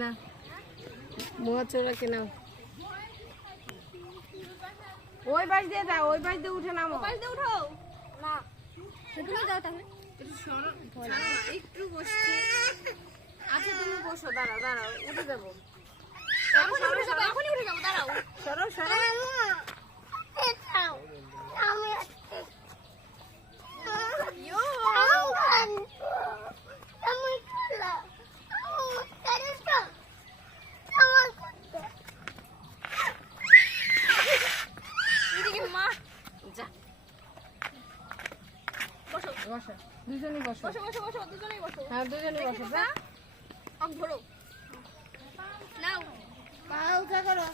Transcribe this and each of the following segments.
না মোয়া চোরা কেনা ওই পাশ দিয়ে যাও, ওই পাশ দিয়ে উঠে নামো। পাশ দিয়ে উঠো না, তুমি যাও তাহলে। একটু বসছি। আচ্ছা তুমি বসো, দাঁড়াও দাঁড়াও, উঠে যাবো। এখনই উঠে যাবো, এখনই উঠে যাবো, দাঁড়াও। সরো সরো। দুজনেই বসো, বসো বসো বসো, দুজনেই বসো। হ্যাঁ দুজনেই বসো। যা ধরো নাও, পা উঠা করো।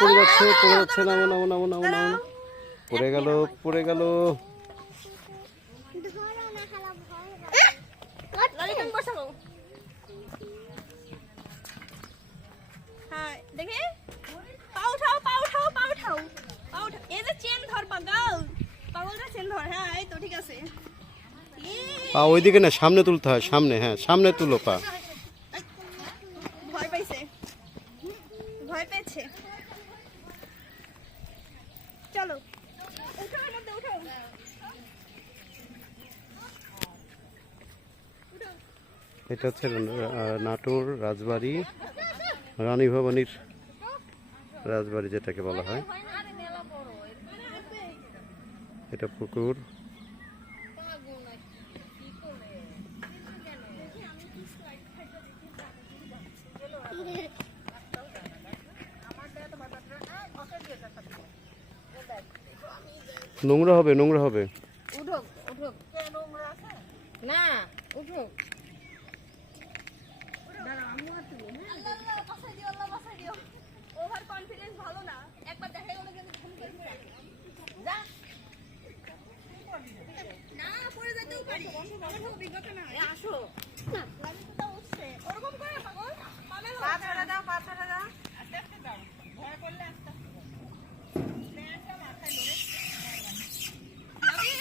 পড়ে যাচ্ছে, নামো নামো নামো নামো নামো, পড়ে গেল পড়ে গেল। হ্যাঁ দেখে, পা উঠাও পা উঠাও পা উঠাও পা উঠাও। এই যে চেন ধর, পাগল পাগলটা চেন ধর। হ্যাঁ এই তো ঠিক আছে। পা ওইদিকে না, সামনে তুলতে হয়, সামনে। হ্যাঁ সামনে তুলো পা। ভয় পাইছে, ভয় পেয়েছে। চলো উঠো, এর মধ্যে উঠো। এটা হচ্ছে নাটোর রাজবাড়ি, রানী ভবানীর রাজবাড়ি যেটাকে বলা হয়। এটা পুকুর। নোংরা হবে, নোংরা হবে। উঠো উঠো, না উঠো। আল্লাহ বাঁচাই দিও, আল্লাহ বাঁচাই দিও। ওভার কনফিডেন্স ভালো না, একবার দেখা গেল কিন্তু ভুল করে দিলাম। যা না, পড়ে যেতেও পারি, আমার তো অভিজ্ঞতা না। আসো, না, আমি কোথাও উঠছে ওরকম করে পাগল পাবে। পা ছেড়ে দাও, পা